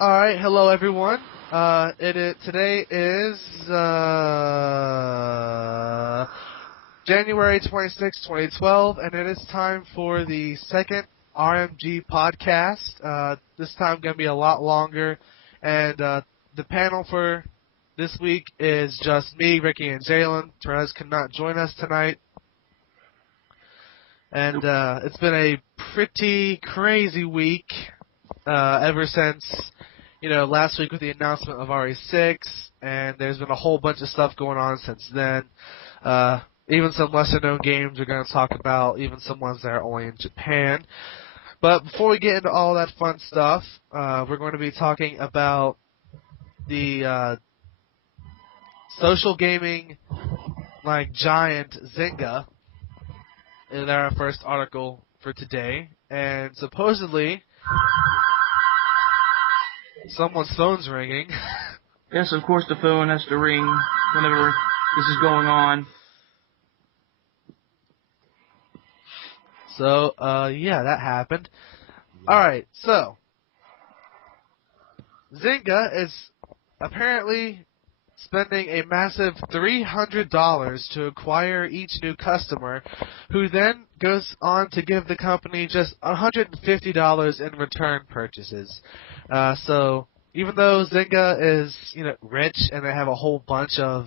All right, hello everyone. Today is January 26, 2012, and it is time for the second RMG podcast. This time going to be a lot longer, and the panel for this week is just me, Ricky, and Jalen. Therese cannot join us tonight, and it's been a pretty crazy week ever since last week with the announcement of RE6, and there's been a whole bunch of stuff going on since then. Even some lesser-known games we're going to talk about, even some ones that are only in Japan. But before we get into all that fun stuff, we're going to be talking about the social gaming giant Zynga in our first article for today. And supposedly someone's phone's ringing. Yes, of course the phone has to ring whenever this is going on. So, yeah, that happened. Alright, so Zynga is apparently spending a massive $300 to acquire each new customer, who then goes on to give the company just $150 in return purchases. So even though Zynga is, rich and they have a whole bunch of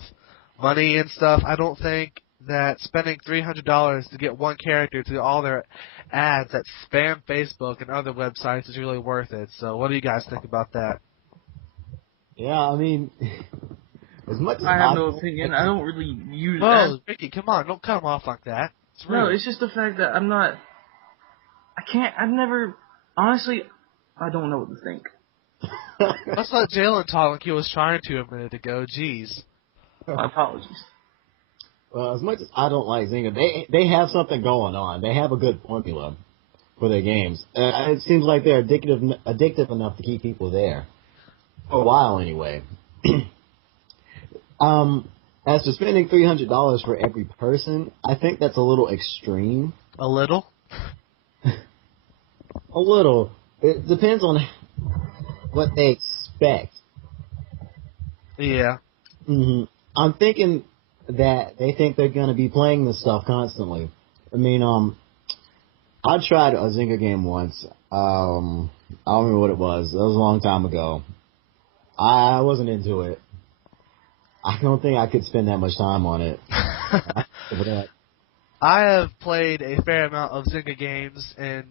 money and stuff, I don't think that spending $300 to get one character to all their ads that spam Facebook and other websites is really worth it. So what do you guys think about that? Yeah, I mean, as much as I have no opinion. I don't really use Oh, ads. Ricky, come on, don't cut him off like that. It's rude. No, it's just the fact that honestly, I don't know what to think. Let's let Jalen talk like he was trying to a minute ago. Jeez. My apologies. Well, as much as I don't like Zynga, they have something going on. They have a good formula for their games. It seems like they're addictive enough to keep people there. For a while, anyway. As to spending $300 for every person, I think that's a little extreme. A little? A little. It depends on what they expect. Yeah. Mm-hmm. I'm thinking that they think they're going to be playing this stuff constantly. I mean, I tried a Zynga game once. I don't remember what it was. That was a long time ago. I wasn't into it. I don't think I could spend that much time on it. I have played a fair amount of Zynga games in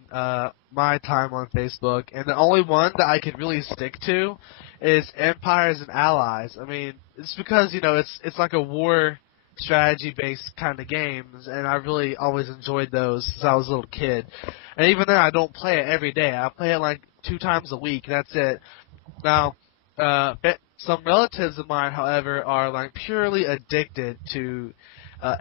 my time on Facebook, and the only one that I could really stick to is Empires and Allies. I mean, it's because, it's like a war strategy-based kind of games, and I really always enjoyed those since I was a little kid. And even then, I don't play it every day. I play it 2 times a week, that's it. Now, some relatives of mine, however, are purely addicted to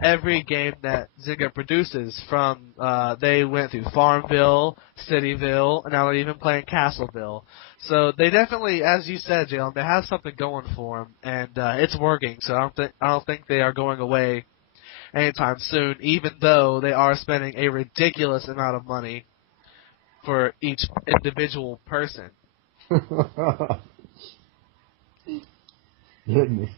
every game that Zynga produces. From they went through Farmville, Cityville, and now they're even playing Castleville. So they definitely, as you said, Jalen, they have something going for them, and it's working. So I don't think they are going away anytime soon, even though they are spending a ridiculous amount of money for each individual person. Goodness.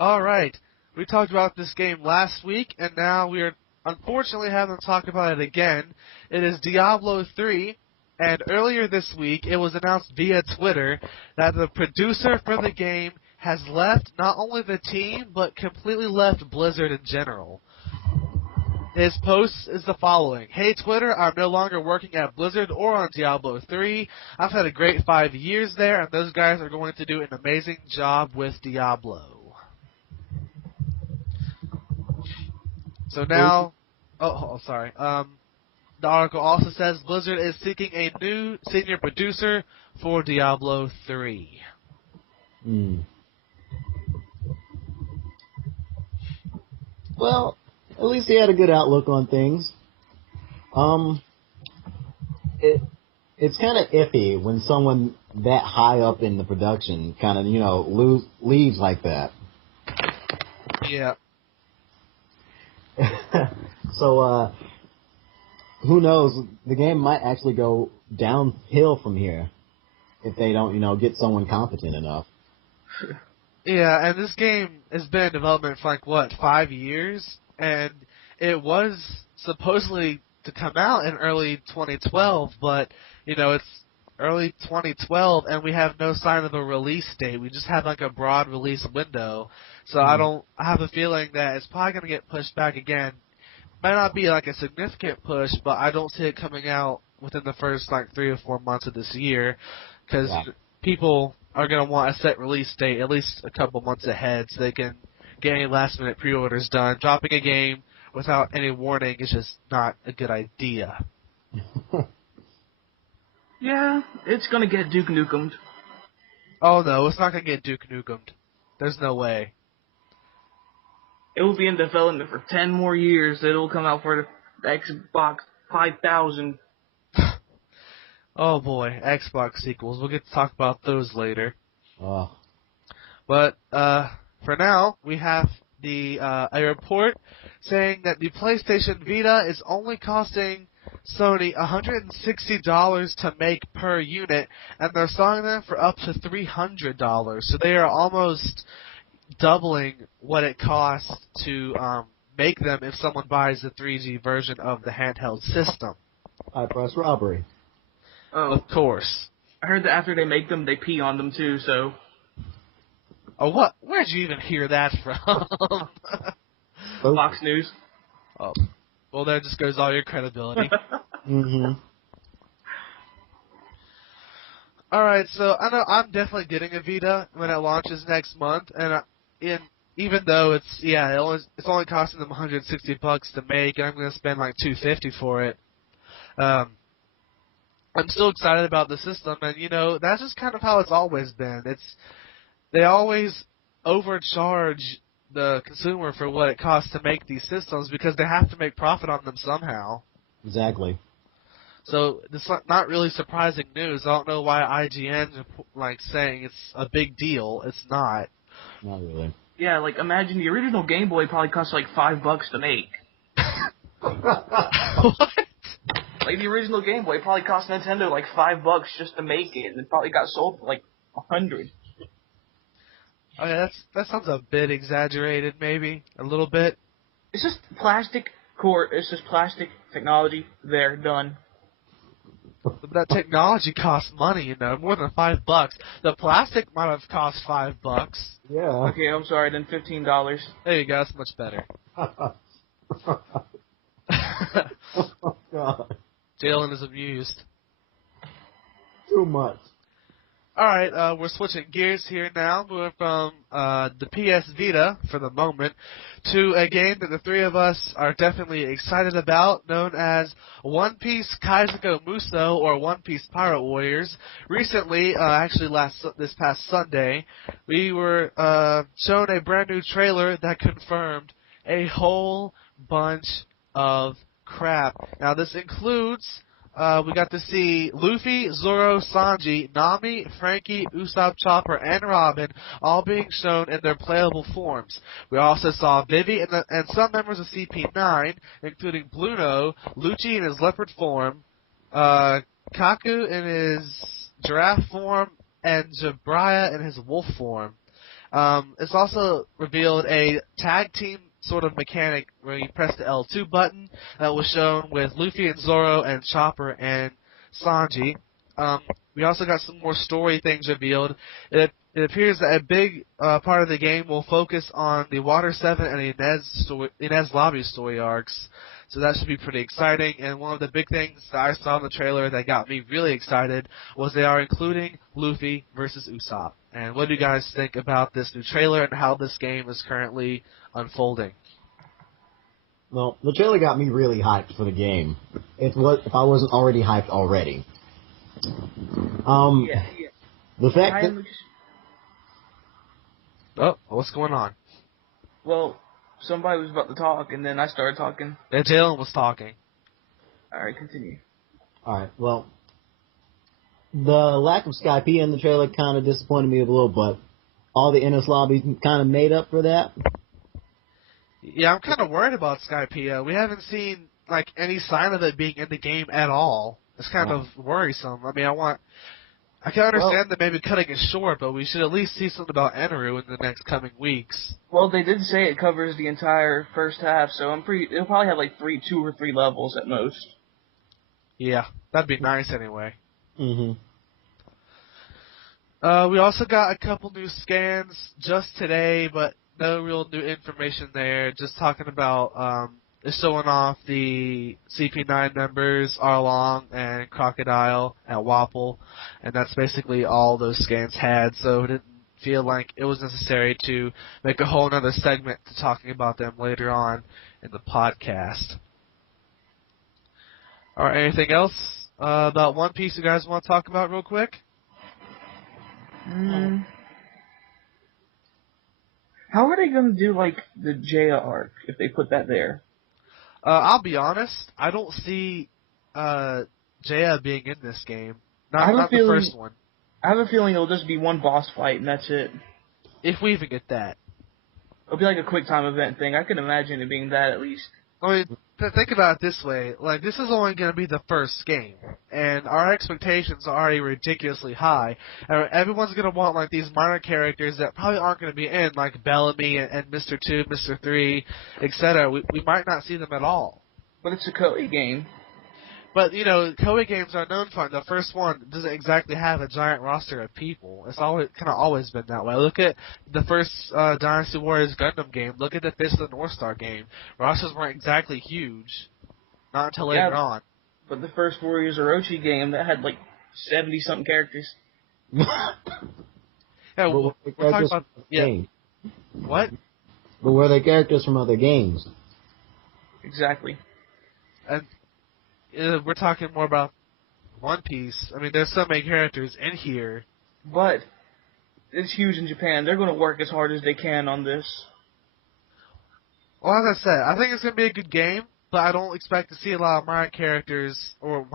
All right. We talked about this game last week, and now we are unfortunately having to talk about it again. It is Diablo 3, and earlier this week it was announced via Twitter that the producer for the game has left not only the team, but completely left Blizzard in general. His post is the following. Hey Twitter, I'm no longer working at Blizzard or on Diablo 3. I've had a great 5 years there, and those guys are going to do an amazing job with Diablo. So now, sorry. The article also says Blizzard is seeking a new senior producer for Diablo 3. Well, at least he had a good outlook on things. It's kind of iffy when someone that high up in the production kind of, leaves like that. Yeah. So, who knows? The game might actually go downhill from here. if they don't, get someone competent enough. Yeah, and this game has been in development for 5 years, and it was supposedly to come out in early 2012, but it's early 2012 and we have no sign of a release date. We just have a broad release window. So I have a feeling that it's probably going to get pushed back again. Might not be a significant push, but I don't see it coming out within the first 3 or 4 months of this year, because people are going to want a set release date at least a couple months ahead so they can get any last minute pre-orders done. Dropping a game without any warning is just not a good idea. Yeah, it's gonna get Duke Nukemed. Oh no, it's not going to get Duke Nukemed. There's no way. It will be in development for 10 more years. It'll come out for the Xbox 5000. Oh boy, Xbox sequels. We'll get to talk about those later. Oh. But for now, we have a report saying that the PlayStation Vita is only costing Sony $160 to make per unit, and they're selling them for up to $300. So they are almost doubling what it costs to make them if someone buys the 3G version of the handheld system. High price robbery. Oh, Of course. I heard that after they make them, they pee on them too, so... Oh, what? Where'd you even hear that from? Fox News. Oh, well, there just goes all your credibility. Mm-hmm. Alright, so I know I'm definitely getting a Vita when it launches next month, and even though it's only costing them $160 to make, and I'm going to spend $250 for it. I'm still excited about the system, and that's just kind of how it's always been. They always overcharge the consumer for what it costs to make these systems because they have to make profit on them somehow. Exactly. So it's not really surprising news. I don't know why IGN's saying it's a big deal. It's not. Not really. Yeah, imagine the original Game Boy probably cost $5 to make. What? The original Game Boy probably cost Nintendo $5 just to make it, and it probably got sold for $100. Okay, that sounds a bit exaggerated, maybe a little bit. It's just plastic core. It's just plastic technology. There, done. But that technology costs money, more than $5. The plastic might have cost $5. Yeah. Okay, I'm sorry. Then $15. There you go. That's much better. Oh, God. Jalen is amused. Too much. Alright, we're switching gears here now, moving from the PS Vita, for the moment, to a game that the three of us are definitely excited about, known as One Piece Kaizoku Musou, or One Piece Pirate Warriors. Recently, actually this past Sunday, we were shown a brand new trailer that confirmed a whole bunch of crap. Now, this includes... we got to see Luffy, Zoro, Sanji, Nami, Frankie, Usopp, Chopper, and Robin all being shown in their playable forms. We also saw Vivi and some members of CP9, including Bluno, Lucci in his leopard form, Kaku in his giraffe form, and Jabraya in his wolf form. It's also revealed a tag team sort of mechanic where you press the L2 button that was shown with Luffy and Zoro and Chopper and Sanji. We also got some more story things revealed. It appears that a big part of the game will focus on the Water 7 and the Inez Lobby story arcs. So that should be pretty exciting. And one of the big things that I saw in the trailer that got me really excited was they are including Luffy versus Usopp. And what do you guys think about this new trailer and how this game is currently unfolding? Well, the trailer got me really hyped for the game. If I wasn't already hyped already. Yeah. The fact that... Oh, what's going on? Well, somebody was about to talk, and then I started talking. Yeah, Jalen was talking. Alright, continue. Alright, well... The lack of Skype in the trailer kind of disappointed me a little, but all the Innes lobbies kind of made up for that. Yeah, I'm kind of worried about Skypea. We haven't seen any sign of it being in the game at all. It's kind of worrisome. I mean, I can understand that maybe cutting it short, but we should at least see something about Enru in the next coming weeks. Well, they did say it covers the entire first half, so it'll probably have like 2 or 3 levels at most. Yeah, that'd be nice anyway. Mm-hmm. We also got a couple new scans just today, but no real new information there. Just talking about it's showing off the CP9 members, Arlong and Crocodile at Wapple, and that's basically all those scans had. So it didn't feel like it was necessary to make a whole other segment to talking about them later on in the podcast. All right, anything else about One Piece you guys want to talk about real quick? How are they going to do, like, the Jaya arc, if they put that there? I'll be honest, I don't see Jaya being in this game. Not the first one. I have a feeling it'll just be one boss fight, and that's it. If we even get that. It'll be like a quick time event thing. I can imagine it being that, at least. I mean, think about it this way. Like, this is only going to be the first game, and our expectations are already ridiculously high. And everyone's going to want, like, these minor characters that probably aren't going to be in, like Bellamy and Mr. 2, Mr. 3, etc. We might not see them at all. But it's a Koei game. But, you know, Koei games are known for, the first one doesn't exactly have a giant roster of people. It's always kind of always been that way. Look at the first Dynasty Warriors Gundam game. Look at the Fist of the North Star game. Rosters weren't exactly huge. Not until later on. But the first Warriors Orochi game, that had like 70-something characters. Yeah, we're talking about... Yeah. What? But were they characters from other games? Exactly. And... we're talking more about One Piece. I mean, there's so many characters in here. But it's huge in Japan. They're going to work as hard as they can on this. Well, as I said, I think it's going to be a good game, but I don't expect to see a lot of minor characters or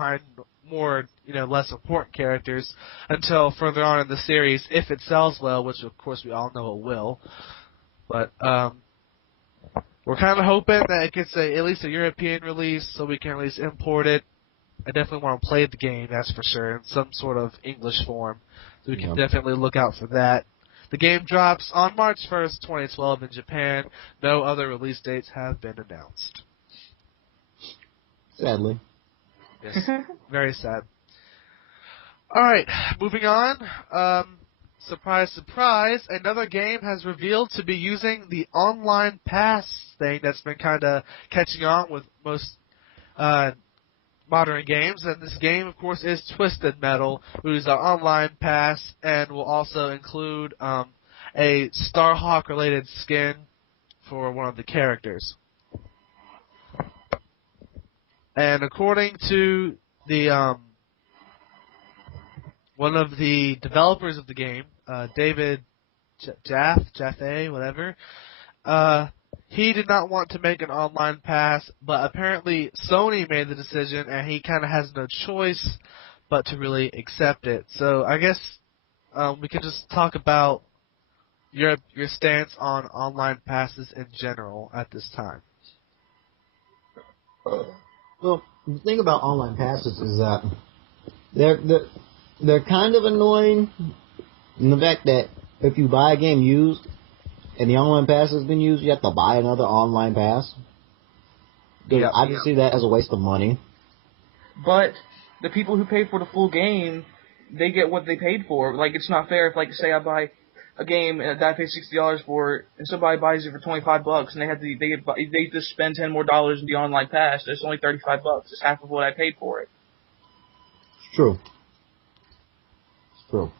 more, less important characters until further on in the series, if it sells well, which of course we all know it will. But, we're kind of hoping that it gets at least a European release so we can at least import it. I definitely want to play the game, that's for sure, in some sort of English form. So we can definitely look out for that. The game drops on March 1st, 2012 in Japan. No other release dates have been announced. Sadly. Yes, very sad. Alright, moving on. Surprise, surprise, another game has revealed to be using the online pass thing that's been kind of catching on with most modern games. And this game, of course, is Twisted Metal, who's an online pass and will also include a Starhawk-related skin for one of the characters. And according to the one of the developers of the game, David Jaffe, whatever, he did not want to make an online pass, but apparently Sony made the decision, and he kind of has no choice but to really accept it. So I guess we can just talk about your stance on online passes in general at this time. Well, the thing about online passes is that they're kind of annoying in the fact that if you buy a game used and the online pass has been used, you have to buy another online pass. I just see that as a waste of money. But the people who pay for the full game, they get what they paid for. Like, it's not fair if, like, say I buy a game and I pay $60 for it, and somebody buys it for $25, and they just spend $10 more in the online pass. It's only $35. It's half of what I paid for it. It's true. It's true.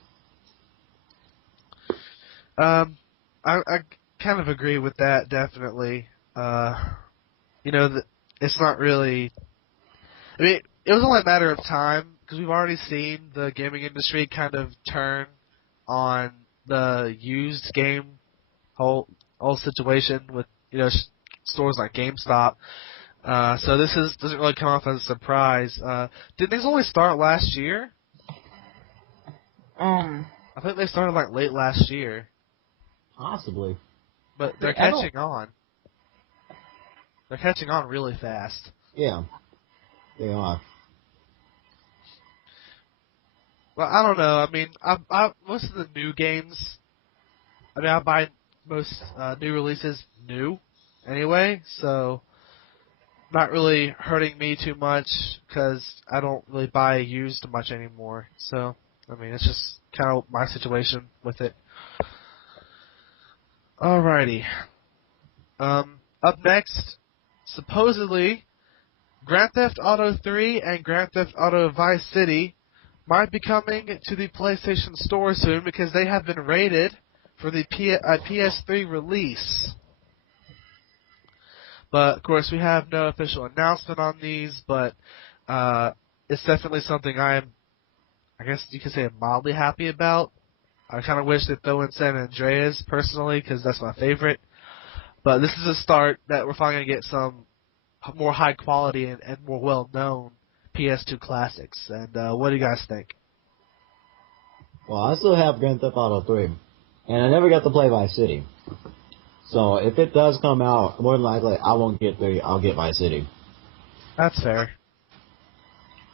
I kind of agree with that, definitely. It's not really... I mean, it was only a matter of time, because we've already seen the gaming industry kind of turn on the used game whole situation with, stores like GameStop. So this doesn't really come off as a surprise. Did these only start last year? I think they started like late last year. Possibly. But they're catching on. They're catching on really fast. Yeah, they are. Well, I don't know. I mean, I most of the new games. I mean, I buy most new releases new anyway, so not really hurting me too much because I don't really buy used much anymore. So, I mean, it's just kind of my situation with it. Alrighty. Up next, supposedly, Grand Theft Auto 3 and Grand Theft Auto Vice City might be coming to the PlayStation Store soon because they have been rated for the PS3 release. But of course, we have no official announcement on these. But it's definitely something I guess you could say, I'm mildly happy about. I kind of wish they'd throw in San Andreas personally because that's my favorite. But this is a start that we're finally gonna get some more high quality and more well known PS2 classics. And what do you guys think? Well, I still have Grand Theft Auto 3, and I never got to play Vice City. So if it does come out, more than likely I won't get 3. I'll get Vice City. That's fair.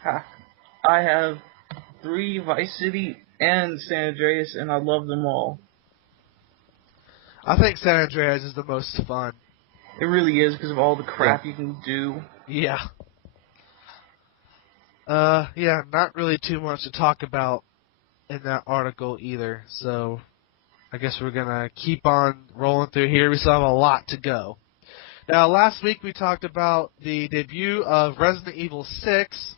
Ha. I have 3 Vice City and San Andreas, and I love them all. I think San Andreas is the most fun. It really is because of all the crap you can do. Yeah. Yeah, not really too much to talk about in that article either. So I guess we're gonna keep on rolling through here. We still have a lot to go. Now, last week we talked about the debut of Resident Evil 6,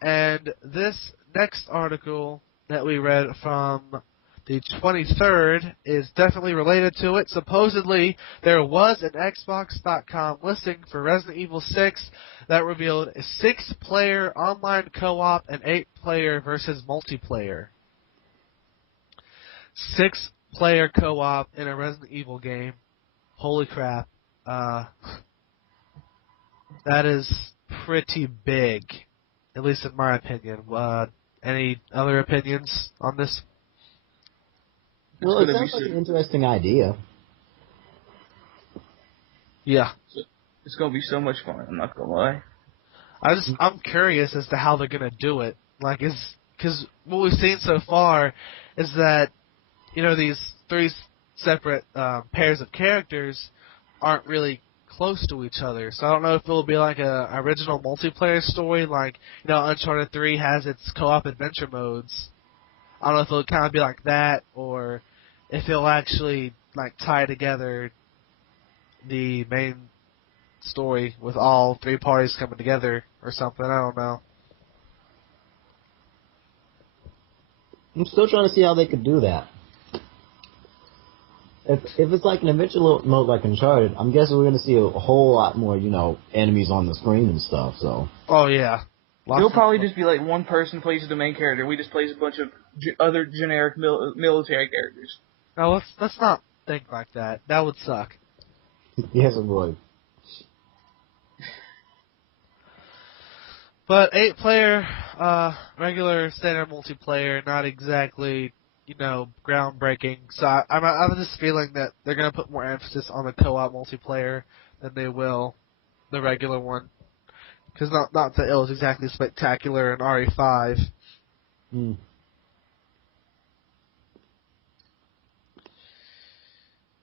and this next article that we read from the 23rd is definitely related to it. Supposedly, there was an Xbox.com listing for Resident Evil 6 that revealed a 6-player online co-op and 8-player versus multiplayer. 6-player co-op in a Resident Evil game. Holy crap. That is pretty big, at least in my opinion. Any other opinions on this? Well, it sounds like an interesting idea. Yeah. It's gonna be so much fun. I'm not gonna lie. I'm curious as to how they're gonna do it. Like, because what we've seen so far is that, you know, these 3 separate pairs of characters aren't really close to each other. So I don't know if it'll be like a original multiplayer story, like, you know, Uncharted 3 has its co-op adventure modes. I don't know if it'll kind of be like that, or if it'll actually like tie together the main story with all 3 parties coming together or something. I don't know. I'm still trying to see how they could do that. If it's like an adventure mode like Uncharted, I'm guessing we're going to see a whole lot more, you know, enemies on the screen and stuff. So. Oh yeah. It'll probably just be like one person plays the main character. We just plays a bunch of other generic military characters. No, let's not think like that. That would suck. Yes, it would. But 8-player, regular standard multiplayer, not exactly, you know, groundbreaking. So I have this feeling that they're going to put more emphasis on the co-op multiplayer than they will the regular one. Because not that it was exactly spectacular in RE5. Hmm.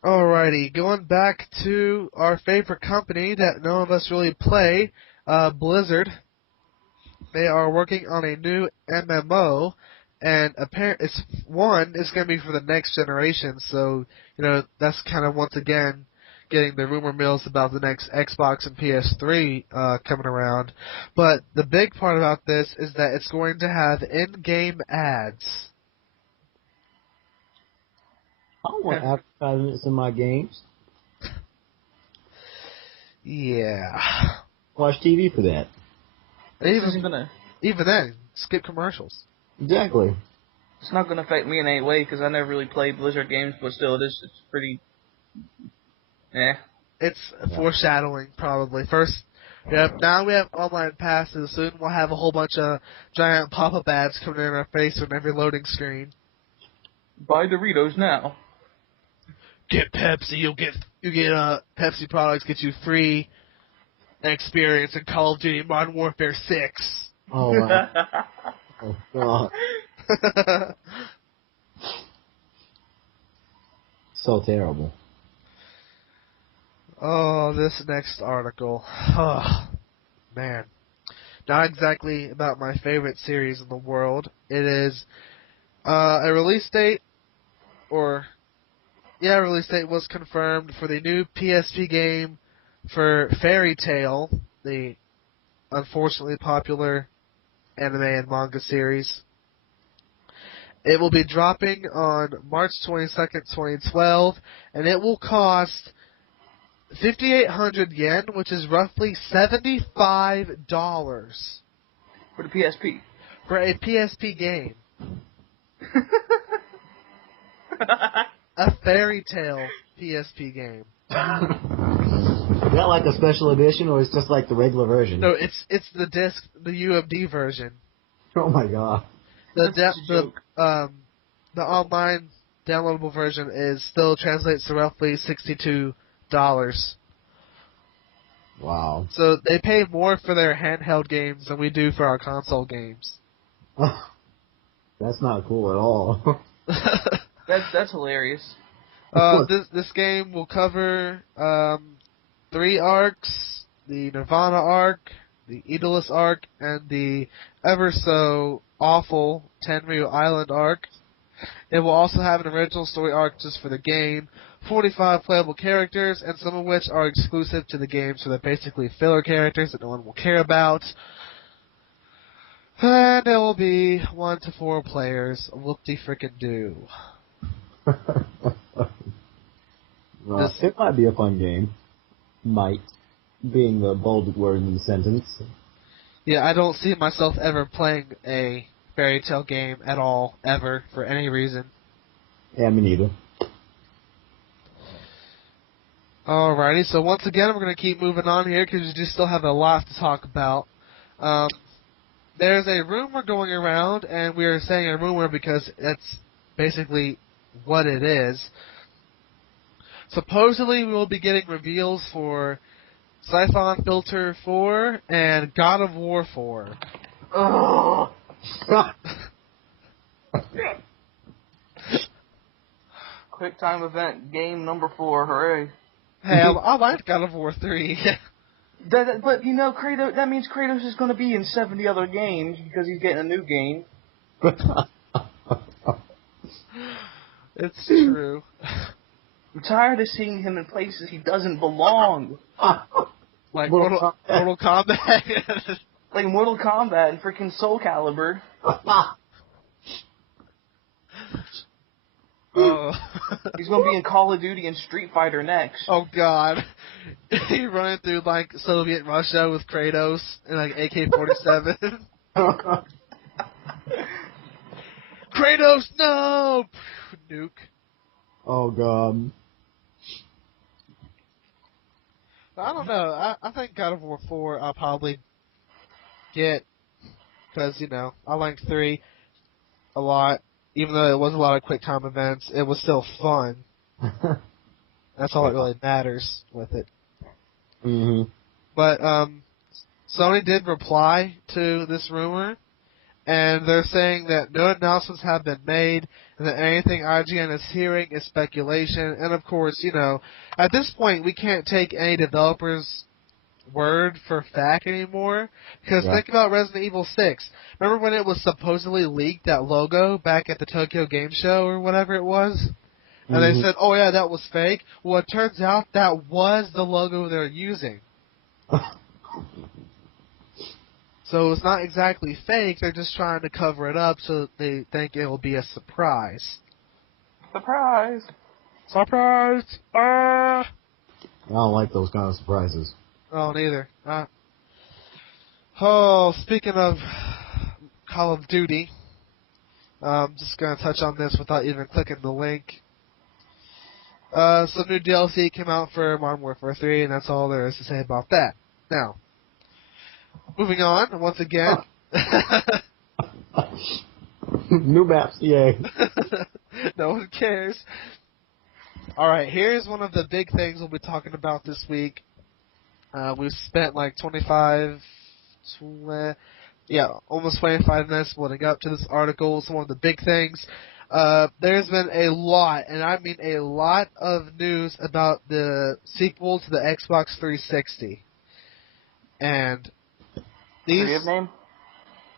Alrighty, going back to our favorite company that none of us really play, Blizzard. They are working on a new MMO, and it's going to be for the next generation. So, you know, that's kind of once again getting the rumor mills about the next Xbox and PS3 coming around. But the big part about this is that it's going to have in-game ads. I don't want advertisements in my games. Yeah. Watch TV for that. Even then, skip commercials. Exactly. It's not gonna affect me in any way because I never really played Blizzard games, but still, it's pretty. It's foreshadowing, probably. First, now we have online passes. Soon we'll have a whole bunch of giant pop-up ads coming in our face on every loading screen. Buy Doritos now. Get Pepsi. You get Pepsi products get you free experience in Call of Duty Modern Warfare 6. Oh, wow. Oh, God. So terrible. Oh, this next article. Oh, man. Not exactly about my favorite series in the world. It is a release date, release date was confirmed for the new PSP game for Fairy Tail, the unfortunately popular anime and manga series. It will be dropping on March 22nd, 2012, and it will cost 5,800 yen, which is roughly $75 For the PSP. for a PSP game. A Fairy Tail PSP game. Is that like a special edition, or it's just like the regular version? No, it's the disc, the UMD version. Oh my god. The online downloadable version is still translates to roughly $62. Wow. So they pay more for their handheld games than we do for our console games. That's not cool at all. That's hilarious. This game will cover 3 arcs: the Nirvana arc, the Idolus arc, and the ever so awful Tenryu Island arc. It will also have an original story arc just for the game, 45 playable characters, and some of which are exclusive to the game, so they're basically filler characters that no one will care about. And it will be 1 to 4 players. Whoop-de-frickin-do. Well, it might be a fun game. Might, being the bold word in the sentence. Yeah, I don't see myself ever playing a Fairy Tail game at all, ever, for any reason. Yeah, me neither. Alrighty, so once again, we're going to keep moving on here because we just still have a lot to talk about. There's a rumor going around, and we are saying a rumor because it's basically what it is. Supposedly, we will be getting reveals for Siphon Filter 4 and God of War 4. Ugh. Quick time event, game number 4, hooray. Hey, I liked God of War 3. But you know, Kratos, that means Kratos is going to be in 70 other games because he's getting a new game. It's true. I'm tired of seeing him in places he doesn't belong. Like Mortal Kombat. Like Mortal Kombat and freaking Soul Calibur. Oh. He's going to be in Call of Duty and Street Fighter next. Oh God. He running through like Soviet Russia with Kratos and like AK-47. Kratos, no! Nuke. Oh god. I don't know. I think God of War 4 I'll probably get because, you know, I like 3 a lot. Even though it was a lot of quick time events, it was still fun. That's all that really matters with it. Mm-hmm. But Sony did reply to this rumor, and they're saying that no announcements have been made, and that anything IGN is hearing is speculation. And of course, you know, at this point, we can't take any developer's word for fact anymore. Because think about Resident Evil 6. Remember when it was supposedly leaked, that logo, back at the Tokyo Game Show or whatever it was? And they said, oh yeah, that was fake. Well, it turns out that was the logo they're using. So it's not exactly fake, they're just trying to cover it up so they think it will be a surprise. Surprise! Surprise! I don't like those kind of surprises. Oh, neither. Oh, speaking of Call of Duty, I'm just going to touch on this without even clicking the link. Some new DLC came out for Modern Warfare 3, and that's all there is to say about that. Now, moving on, once again. New maps, yay. No one cares. Alright, here's one of the big things we'll be talking about this week. We've spent like 25 almost 25 minutes leading up to this article. It's one of the big things. There's been a lot, and I mean a lot of news about the sequel to the Xbox 360. And Creative name?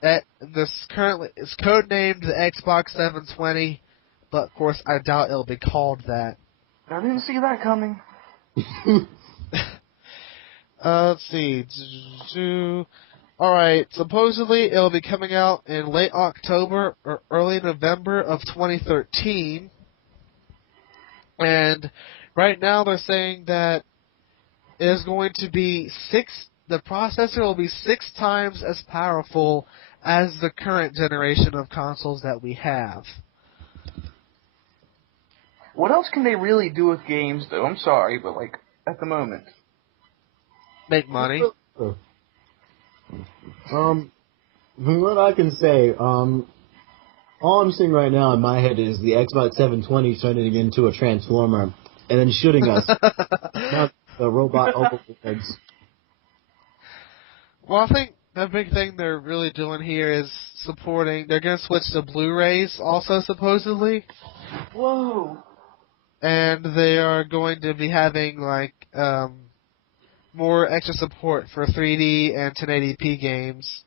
this currently is codenamed the Xbox 720, but of course I doubt it'll be called that. I didn't see that coming. Let's see. Alright, supposedly it'll be coming out in late October or early November of 2013. And right now they're saying that it is going to be the processor will be 6 times as powerful as the current generation of consoles that we have. What else can they really do with games, though? I'm sorry, but, like, at the moment. Make money. From what I can say, all I'm seeing right now in my head is the Xbox 720 turning into a transformer and then shooting us. Not a robot over the legs. Well, I think the big thing they're really doing here is supporting. They're going to switch to Blu-rays also, supposedly. Whoa! And they are going to be having, like, more extra support for 3D and 1080p games.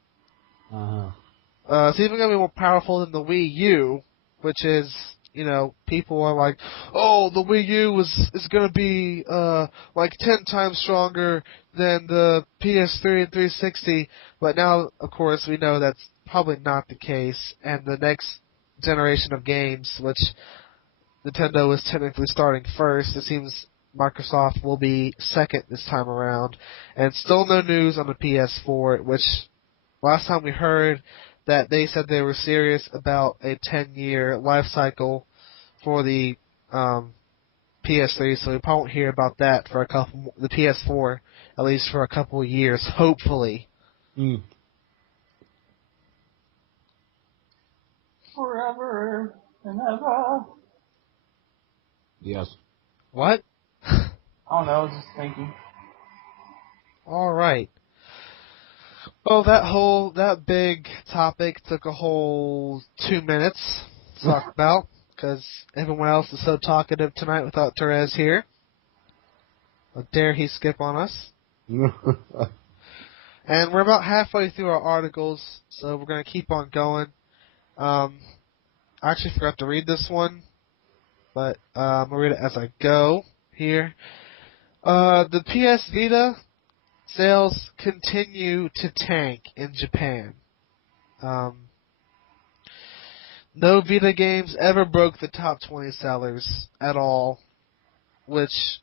Uh-huh. It's even going to be more powerful than the Wii U, which is, people are like, oh, the Wii U is going to be, like 10 times stronger than the PS3 and 360. But now, of course, we know that's probably not the case. And the next generation of games, which Nintendo is technically starting first, it seems Microsoft will be second this time around. And still no news on the PS4, which last time we heard that they said they were serious about a 10-year life cycle for the PS3, so we probably won't hear about that for the PS4, at least for a couple of years, hopefully. Mm. Forever and ever. Yes. What? I don't know, I was just thinking. Alright. Well, that big topic took a whole 2 minutes to talk about, because everyone else is so talkative tonight without Therese here. How dare he skip on us? And we're about halfway through our articles, so we're going to keep on going. I actually forgot to read this one, but I'm going to read it as I go here. The PS Vita sales continue to tank in Japan. No Vita games ever broke the top 20 sellers at all, which,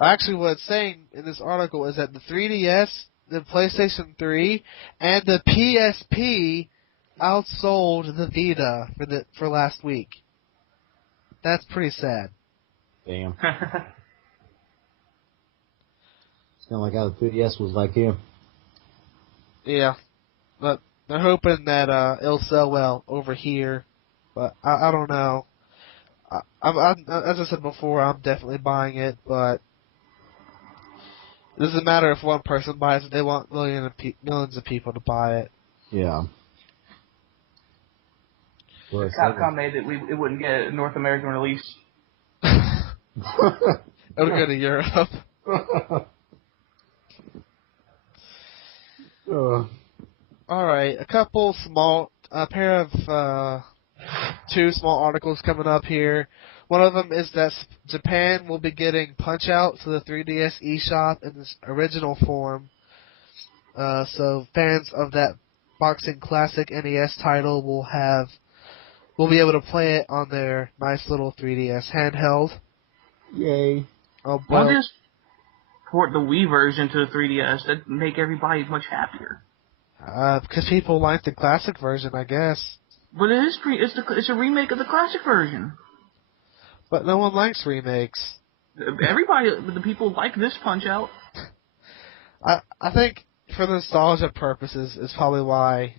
actually what it's saying in this article is that the 3DS, the PlayStation 3, and the PSP outsold the Vita for last week. That's pretty sad. Damn. It's kind of like how the 3DS was like here. Yeah, but they're hoping that it'll sell well over here, but I don't know. As I said before, I'm definitely buying it, but it doesn't matter if one person buys it. They want millions of people to buy it. Yeah. If Capcom made it, it wouldn't get a North American release. It'll go to Europe. Alright, a pair of two small articles coming up here. One of them is that Japan will be getting Punch-Out to the 3DS eShop in its original form. So fans of that Boxing Classic NES title will be able to play it on their nice little 3DS handheld. Yay. Oh, Why don't they just port the Wii version to the 3DS? That'd make everybody much happier. Because people like the classic version, I guess. But it's a remake of the classic version. But no one likes remakes. The people like this Punch-Out. I think for nostalgia purposes is probably why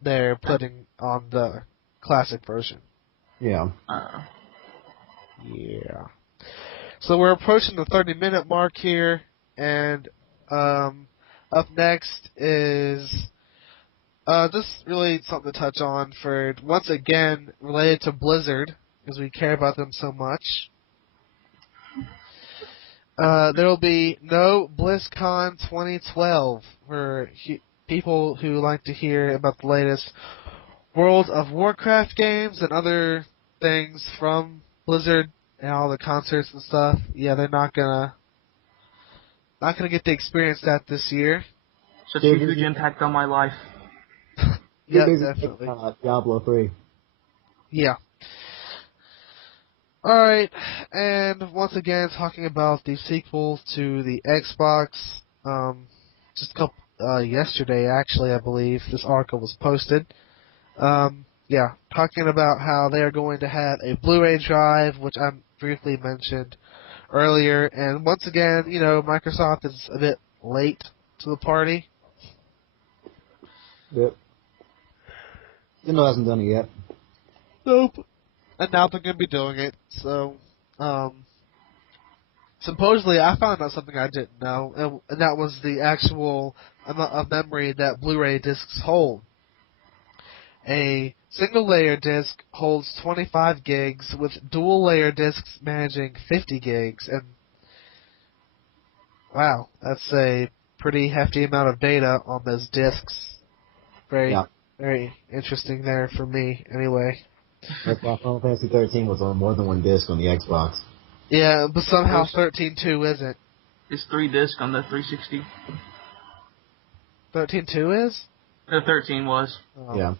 they're putting on the classic version. Yeah. Yeah. So we're approaching the 30-minute mark here, and Up next is just really something to touch on for once again related to Blizzard because we care about them so much. There will be no BlizzCon 2012 for people who like to hear about the latest World of Warcraft games and other things from Blizzard and all the concerts and stuff. Yeah, they're not gonna get to experience that this year. Such a huge impact on my life. Yeah, definitely. Diablo 3. Yeah. Alright, and once again, talking about the sequel to the Xbox, just a couple, yesterday actually, I believe, this article was posted. Yeah, talking about how they are going to have a Blu-ray drive, which I briefly mentioned earlier, and once again, Microsoft is a bit late to the party. Yep. Nintendo hasn't done it yet. Nope. And now they're going to be doing it, so, supposedly I found out something I didn't know, and that was the actual amount of memory that Blu-ray discs hold. A single-layer disc holds 25 gigs, with dual-layer discs managing 50 gigs, and wow, that's a pretty hefty amount of data on those discs. Very interesting there for me, anyway. That's why Final Fantasy 13 was on more than one disc on the Xbox. Yeah, but somehow 13.2 isn't. It's 3 discs on the 360. 13.2 is? The 13 was. Oh. Yeah.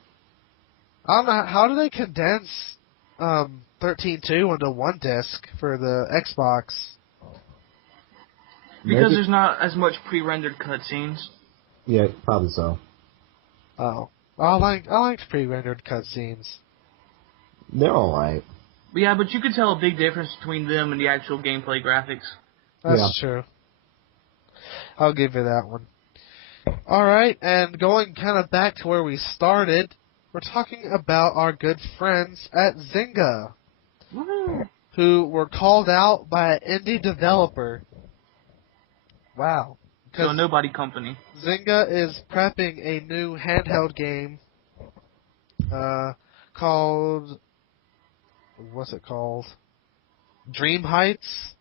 I don't know, how do they condense 13.2 into one disc for the Xbox? Because there's not as much pre-rendered cutscenes. Yeah, probably so. Oh. I liked pre-rendered cutscenes. They're alright. Yeah, but you could tell a big difference between them and the actual gameplay graphics. That's true. I'll give you that one. Alright, and going kind of back to where we started, we're talking about our good friends at Zynga, who were called out by an indie developer. Wow. So nobody company. Zynga is prepping a new handheld game called... What's it called? Dream Heights.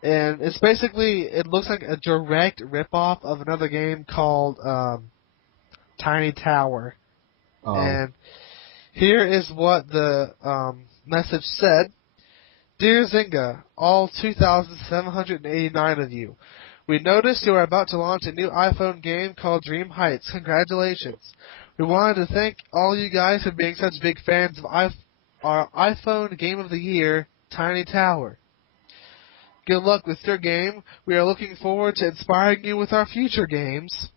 And it's basically, it looks like a direct ripoff of another game called Tiny Tower. Oh. And here is what the message said. Dear Zynga, all 2,789 of you, we noticed you are about to launch a new iPhone game called Dream Heights. Congratulations. We wanted to thank all you guys for being such big fans of our iPhone Game of the Year, Tiny Tower. Good luck with your game. We are looking forward to inspiring you with our future games.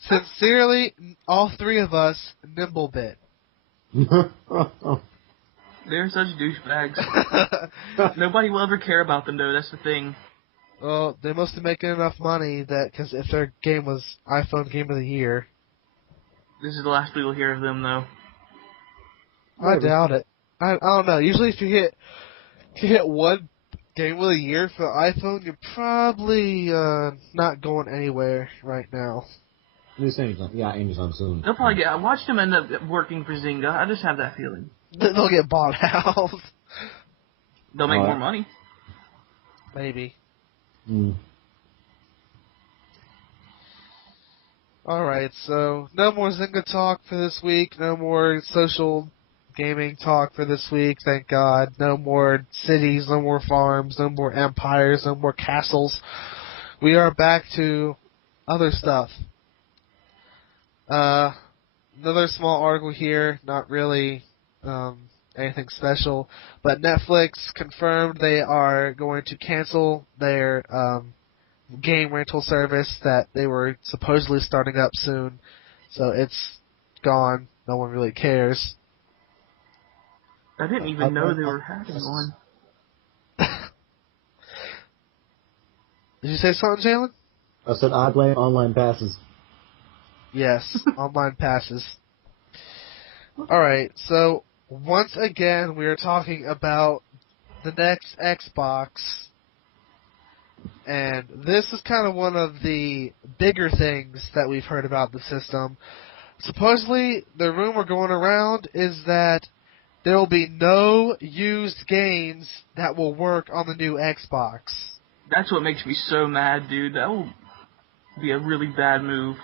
Sincerely, all three of us, Nimblebit. They're such douchebags. Nobody will ever care about them, though. That's the thing. Well, they must be making enough money because if their game was iPhone Game of the Year. This is the last we will hear of them, though. I doubt it. I don't know. Usually, if you hit one Game of the Year for iPhone, you're probably not going anywhere right now. Anytime soon. They'll probably I watched them end up working for Zynga. I just have that feeling. They'll get bought out. They'll make more money. Maybe. Mm. Alright, so no more Zynga talk for this week. No more social gaming talk for this week, thank God. No more cities, no more farms, no more empires, no more castles. We are back to other stuff. Another small article here, not really anything special, but Netflix confirmed they are going to cancel their game rental service that they were supposedly starting up soon. So it's gone. No one really cares. I didn't even know they were having one. Did you say something, Jalen? I said I blame online passes. Yes, online passes. Alright, so once again we are talking about the next Xbox. And this is kind of one of the bigger things that we've heard about the system. Supposedly, the rumor going around is that there will be no used games that will work on the new Xbox. That's what makes me so mad, dude. That will be a really bad move.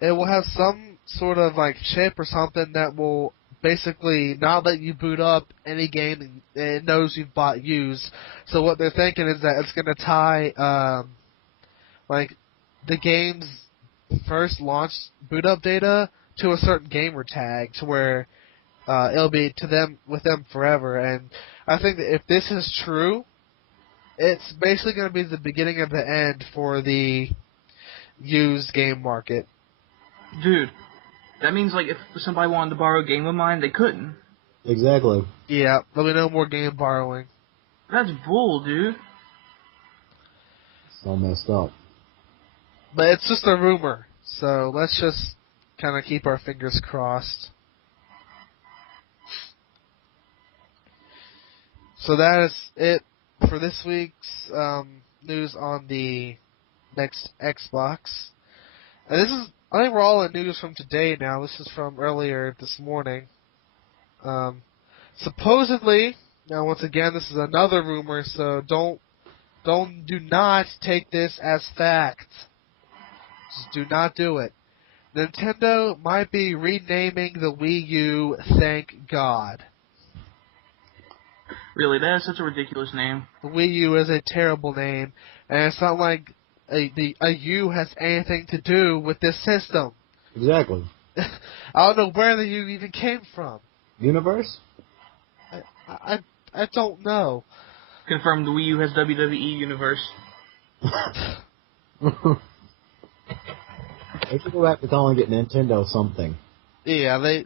It will have some sort of like chip or something that will basically not let you boot up any game and it knows you've bought used. So what they're thinking is that it's going to tie like the game's first launch boot up data to a certain gamer tag to where it'll be to them with them forever. And I think that if this is true, it's basically going to be the beginning of the end for the used game market. Dude, that means like if somebody wanted to borrow a game of mine, they couldn't. Exactly. Yeah, there'll be no more game borrowing. That's bull, dude. So messed up. But it's just a rumor, so let's just kind of keep our fingers crossed. So that is it for this week's news on the next Xbox. And this is, I think we're all in news from today now. This is from earlier this morning. Supposedly, now once again, this is another rumor, so do not take this as fact. Just do not do it. Nintendo might be renaming the Wii U, thank God. Really, that is such a ridiculous name. The Wii U is a terrible name, and it's not like a U has anything to do with this system. Exactly. I don't know where the U even came from. Universe? I don't know. Confirmed the Wii U has WWE Universe. They should go back to calling it Nintendo something. Yeah, they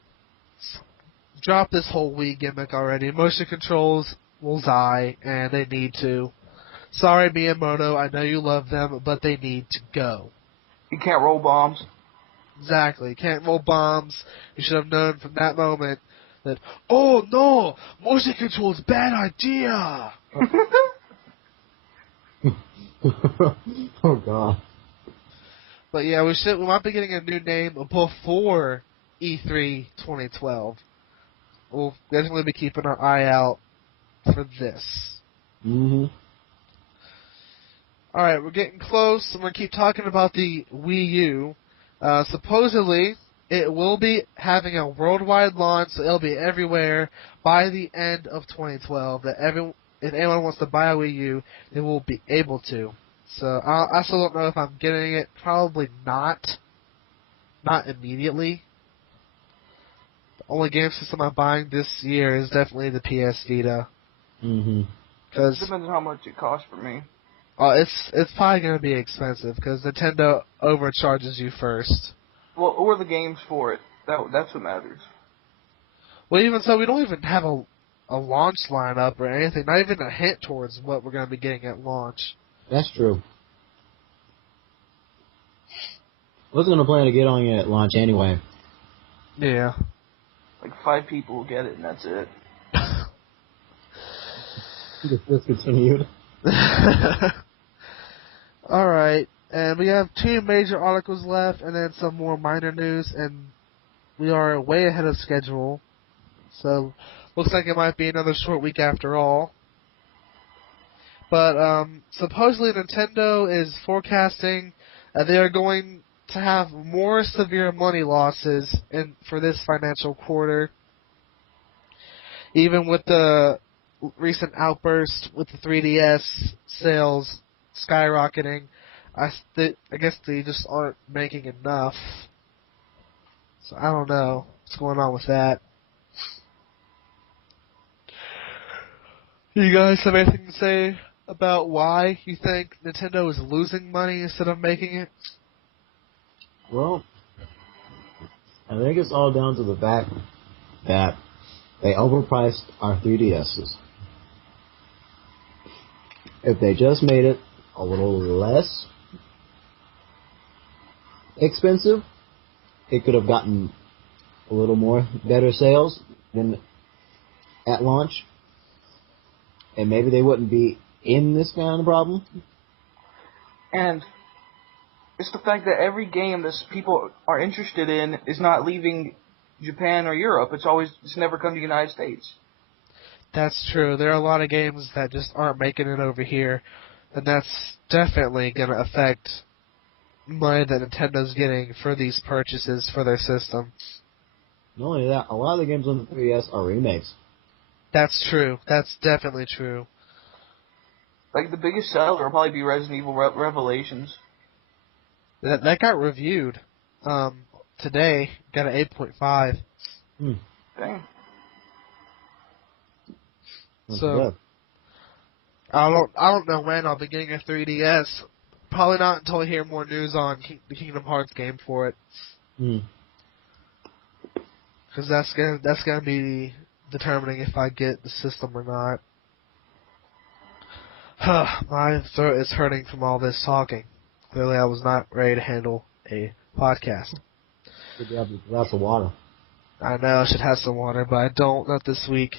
dropped this whole Wii gimmick already. Motion controls will die, and they need to. Sorry, Miyamoto, I know you love them, but they need to go. You can't roll bombs. Exactly. Can't roll bombs. You should have known from that moment that, oh no, motion controls, bad idea. Oh god. But yeah, we might be getting a new name before E3 2012. We'll definitely be keeping our eye out for this. Mm-hmm. Alright, we're getting close. I'm going to keep talking about the Wii U. Supposedly, it will be having a worldwide launch, so it'll be everywhere by the end of 2012. If anyone wants to buy a Wii U, they will be able to. So I still don't know if I'm getting it. Probably not. Not immediately. The only game system I'm buying this year is definitely the PS Vita. Mm-hmm. Cause Depends on how much it costs for me. it's probably going to be expensive because Nintendo overcharges you first. Well, or the games for it. That's what matters. Well, even so, we don't even have a launch lineup or anything. Not even a hint towards what we're going to be getting at launch. That's true. I was gonna plan to get on it at launch anyway. Yeah. Like 5 people will get it, and that's it. Just discontinued. Alright, and we have 2 major articles left and then some more minor news, and we are way ahead of schedule. So, looks like it might be another short week after all. But, supposedly Nintendo is forecasting they are going to have more severe money losses for this financial quarter. Even with the recent outburst with the 3DS sales skyrocketing, I guess they just aren't making enough. So I don't know what's going on with that. You guys have anything to say about why you think Nintendo is losing money instead of making it? Well, I think it's all down to the fact that they overpriced our 3DSs. If they just made it a little less expensive, it could have gotten a little more better sales than at launch. And maybe they wouldn't be in this kind of problem. And it's the fact that every game that people are interested in is not leaving Japan or Europe. It's never come to the United States. That's true. There are a lot of games that just aren't making it over here, and that's definitely going to affect money that Nintendo's getting for these purchases for their system. Not only that, a lot of the games on the 3DS are remakes. That's true. That's definitely true. Like, the biggest seller will probably be Resident Evil Revelations. That got reviewed today. Got an 8.5. Dang. That's So good. I don't know when I'll be getting a 3DS. Probably not until I hear more news on the Kingdom Hearts game for it. Because that's gonna be determining if I get the system or not. My throat is hurting from all this talking. Clearly, I was not ready to handle a podcast. Good job with a glass of water. I know I should have some water, but I don't. Not this week.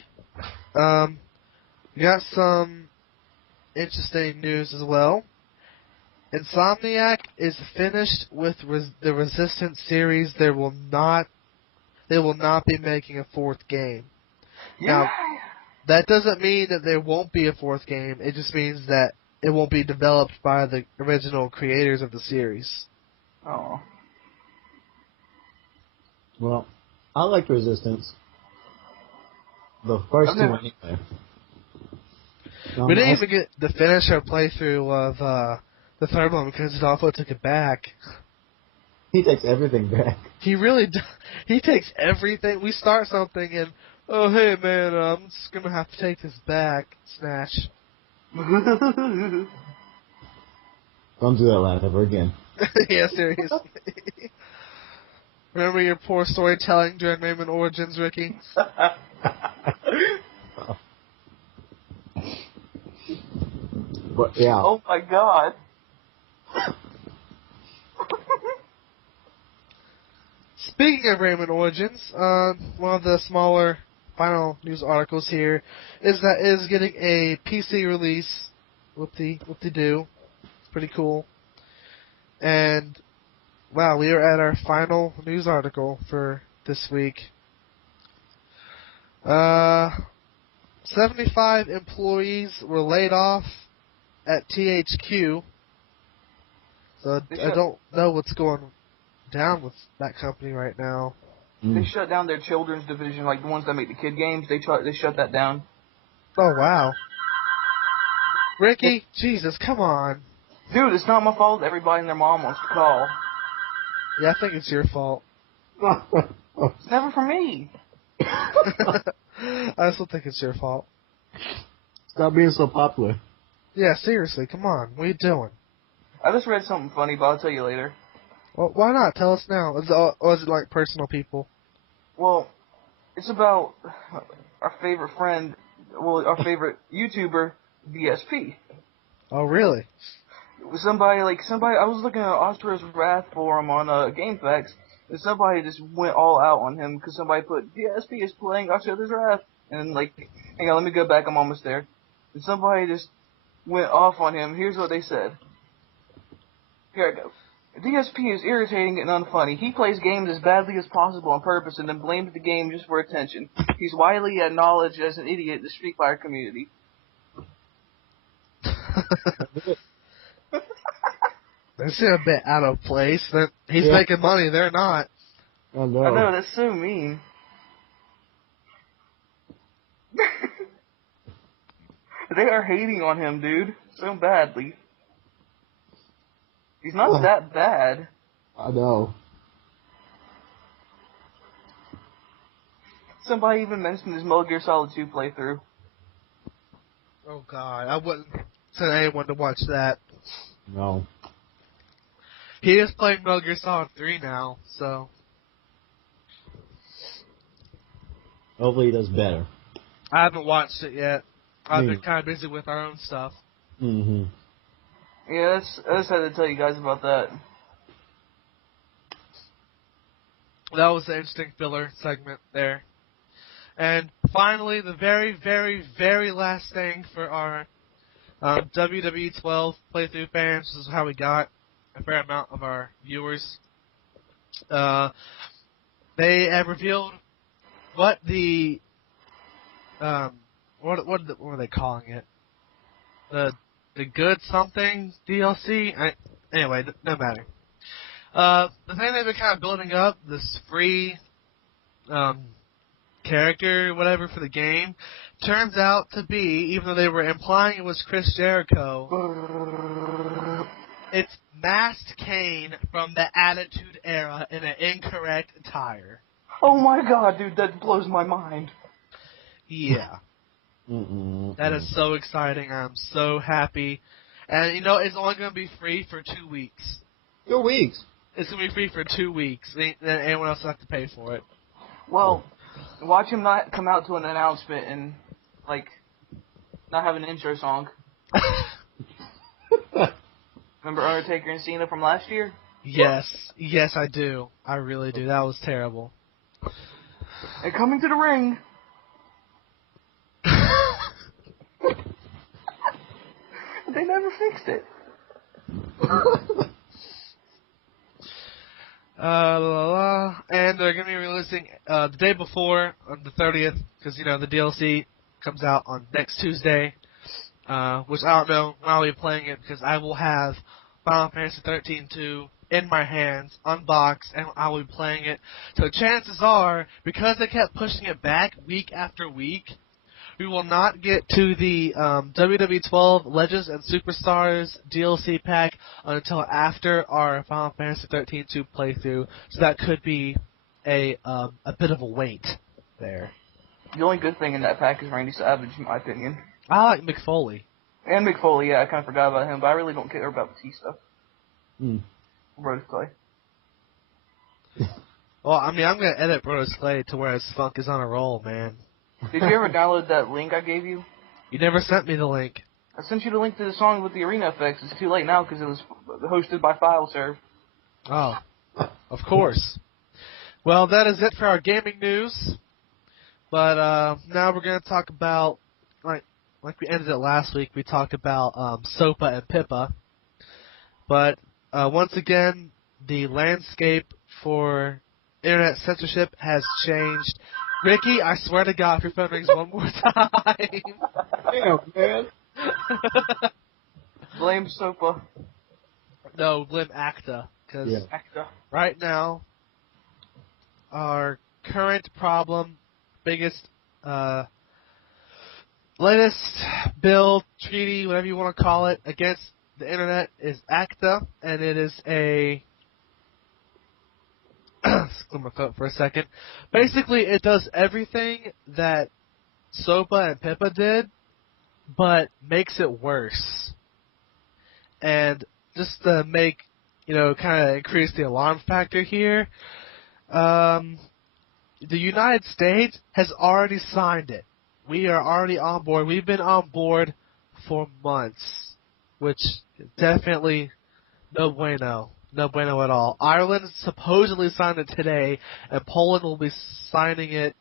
We got some interesting news as well. Insomniac is finished with the Resistance series. They will not be making a fourth game. Yeah. Now, that doesn't mean that there won't be a fourth game. It just means that it won't be developed by the original creators of the series. Oh. Well, I liked Resistance. The first two anyway. We didn't even get to finish our playthrough of the third one because Adolfo took it back. He takes everything back. He really does. He takes everything. We start something and, oh, hey, man, I'm just going to have to take this back. Snatch. Don't do that line ever again. Yeah, seriously. Remember your poor storytelling during Rayman Origins, Ricky? But, yeah. Oh my god. Speaking of Rayman Origins, one of the smaller final news articles here is that it is getting a PC release. Whoop-de-doo. It's pretty cool. And, wow, we are at our final news article for this week. 75 employees were laid off at THQ. So I don't know what's going down with that company right now. They shut down their children's division, like the ones that make the kid games. They shut that down. Oh, wow. Ricky, Jesus, come on. Dude, it's not my fault. Everybody and their mom wants to call. Yeah, I think it's your fault. It's never for me. I still think it's your fault. Stop being so popular. Yeah, seriously, come on. What are you doing? I just read something funny, but I'll tell you later. Well, why not? Tell us now. Is it like personal people? Well, it's about our favorite friend, our favorite YouTuber, VSP. Oh, really? Somebody, I was looking at Austra's Wrath forum on GameFAQs, and somebody just went all out on him because somebody put, VSP is playing Austra's Wrath, and hang on, let me go back, I'm almost there. And somebody just went off on him. Here's what they said. Here I go. DSP is irritating and unfunny. He plays games as badly as possible on purpose and then blames the game just for attention. He's widely acknowledged as an idiot in the Street Fighter community. They seem a bit out of place. He's Yeah. making money, they're not. Oh, no. I know, that's so mean. They are hating on him, dude. So badly. He's not that bad. I know. Somebody even mentioned his Metal Gear Solid 2 playthrough. Oh, God. I wouldn't send anyone to watch that. No. He is playing Metal Gear Solid 3 now, so... Hopefully he does better. I haven't watched it yet. I've been kind of busy with our own stuff. Mm-hmm. Yeah, I just had to tell you guys about that. That was an interesting filler segment there. And finally, the very, very, very last thing for our WWE 12 playthrough fans, this is how we got a fair amount of our viewers. They have revealed what the what are they calling it? The good something DLC. Anyway, no matter. The thing they've been kind of building up, this free character, whatever, for the game, turns out to be, even though they were implying it was Chris Jericho, it's Masked Kane from the Attitude Era in an incorrect attire. Oh my god, dude, that blows my mind. Yeah. That is so exciting. I'm so happy. And, you know, it's only going to be free for 2 weeks. 2 weeks? It's going to be free for 2 weeks. Then anyone else will have to pay for it. Well, watch him not come out to an announcement and, like, not have an intro song. Remember Undertaker and Cena from last year? Yes, I do. I really do. That was terrible. And coming to the ring. They never fixed it. And they're going to be releasing the day before, on the 30th, because, you know, the DLC comes out on next Tuesday, which I don't know when I'll be playing it, because I will have Final Fantasy 13-2 in my hands, unboxed, and I will be playing it. So chances are, because they kept pushing it back week after week, we will not get to the WWE12 Legends and Superstars DLC pack until after our Final Fantasy 13-2 playthrough, so that could be a bit of a wait there. The only good thing in that pack is Randy Savage, in my opinion. I like Mick Foley. And Mick Foley, yeah, I kind of forgot about him, but I really don't care about Batista. Rose Clay. Well, I mean, I'm going to edit Brodus Clay to where his funk is on a roll, man. Did you ever download that link I gave you? You never sent me the link. I sent you the link to the song with the arena effects. It's too late now because it was hosted by FileServe. Oh, of course. Well, that is it for our gaming news. But now we're going to talk about, like we ended it last week, we talked about SOPA and PIPA. But once again, the landscape for internet censorship has changed. Ricky, I swear to God, if your phone rings one more time. Damn, man. Blame SOPA. No, blame ACTA. Because ACTA. right now, our current problem, biggest, latest bill, treaty, whatever you want to call it, against the internet is ACTA, and it is a... Clear my throat for a second. Basically, it does everything that SOPA and PIPA did, but makes it worse. And just to make, kind of increase the alarm factor here, the United States has already signed it. We are already on board. We've been on board for months, which is definitely no bueno. No bueno at all. Ireland supposedly signed it today, and Poland will be signing it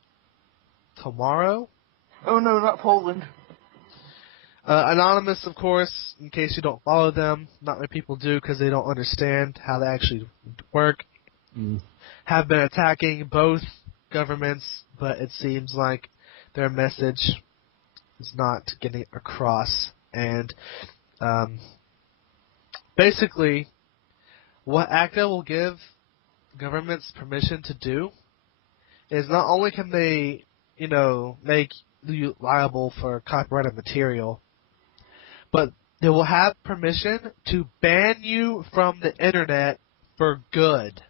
tomorrow? Oh no, not Poland. Anonymous, of course, in case you don't follow them, not many people do because they don't understand how they actually work, have been attacking both governments, but it seems like their message is not getting across. And basically, what ACTA will give governments permission to do is not only can they, make you liable for copyrighted material, but they will have permission to ban you from the internet for good.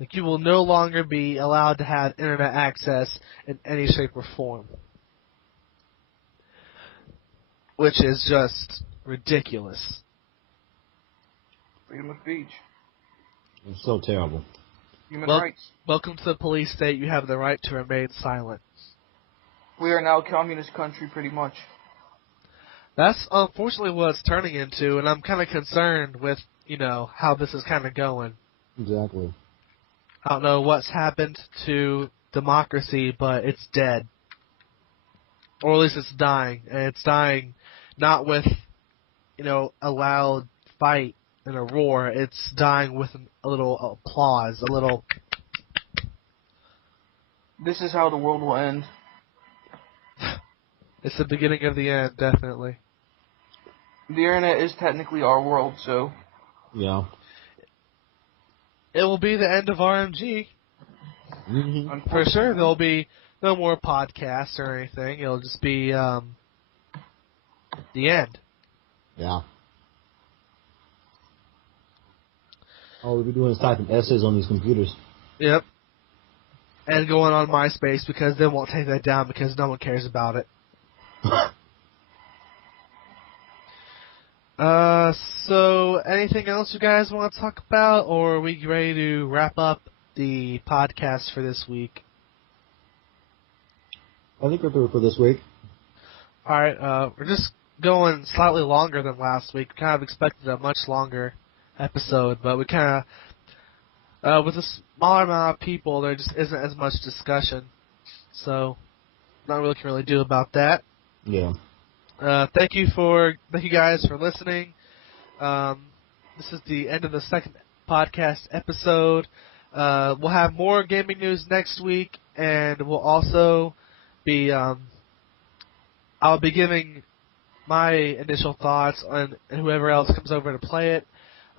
Like, you will no longer be allowed to have internet access in any shape or form. Which is just ridiculous. Freedom of speech. It's so terrible. Human rights. Welcome to the police state. You have the right to remain silent. We are now a communist country, pretty much. That's unfortunately what it's turning into, and I'm kind of concerned with, how this is kind of going. Exactly. I don't know what's happened to democracy, but it's dead. Or at least it's dying. And it's dying not with a loud fight and a roar. It's dying with a little applause, a little. This is how the world will end. It's the beginning of the end, definitely. The internet is technically our world, so. Yeah. It will be the end of RMG. Mm-hmm. For sure, there'll be no more podcasts or anything. It'll just be the end. Yeah. All we'll be doing is typing S's on these computers. Yep. And going on MySpace because they won't take that down because no one cares about it. So anything else you guys want to talk about, or are we ready to wrap up the podcast for this week? I think we're through for this week. Alright, we're just going slightly longer than last week. Kind of expected a much longer episode, but we kind of, with a smaller amount of people, there just isn't as much discussion. So, not really can really do about that. Yeah. Thank you guys for listening. This is the end of the second podcast episode. We'll have more gaming news next week, and we'll also be, I'll be giving my initial thoughts on whoever else comes over to play it.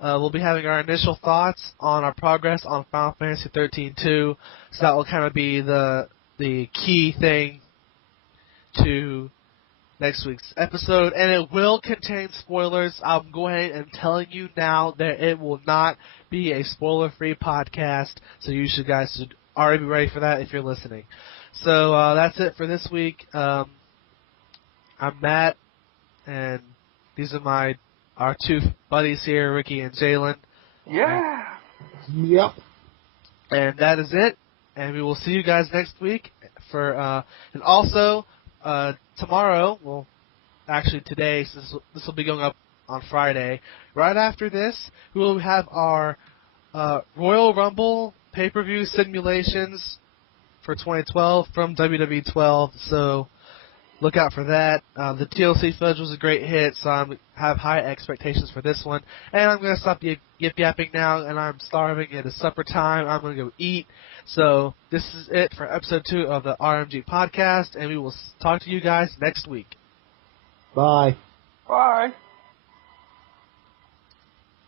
We'll be having our initial thoughts on our progress on Final Fantasy 13-2, so that will kind of be the key thing to next week's episode, and it will contain spoilers. I'm going ahead and telling you now that it will not be a spoiler-free podcast, so you guys should already be ready for that if you're listening. So that's it for this week. I'm Matt, and these are our two buddies here, Ricky and Jalen. Yeah. Yep. And that is it. And we will see you guys next week for and also tomorrow. Well, actually today, since this will be going up on Friday. Right after this, we will have our Royal Rumble pay-per-view simulations for 2012 from WWE 12. So look out for that. The TLC footage was a great hit, so I have high expectations for this one. And I'm going to stop yip-yapping now, and I'm starving. It is supper time. I'm going to go eat. So this is it for episode 2 of the RMG podcast, and we will talk to you guys next week. Bye. Bye.